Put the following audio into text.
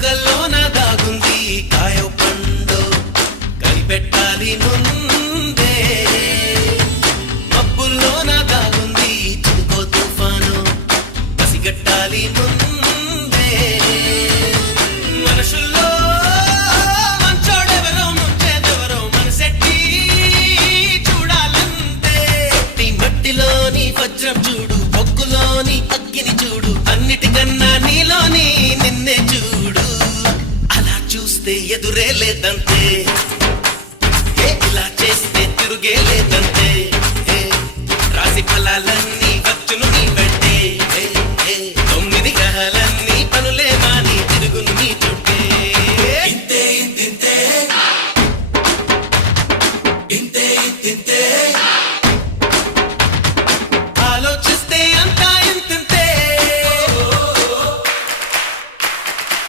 మొక్కల్లోన దాగుంది కాయో పండు కనిపెట్టాలి ముందే మబ్బుల్లోన దాగుంది చినుకో తుఫాను పసిగట్టాలి ముందే మనుషుల్లో మంచోడెవరో ముంచేదెవరో మనసెట్టి చూడాలంతే మట్టిలోని వజ్రం చూడు బొగ్గులోని అగ్గిని చూడు అన్నిటికన్నా నీలోని నిన్నే చూడు అలా చూస్తే ఎదురే లేదంతే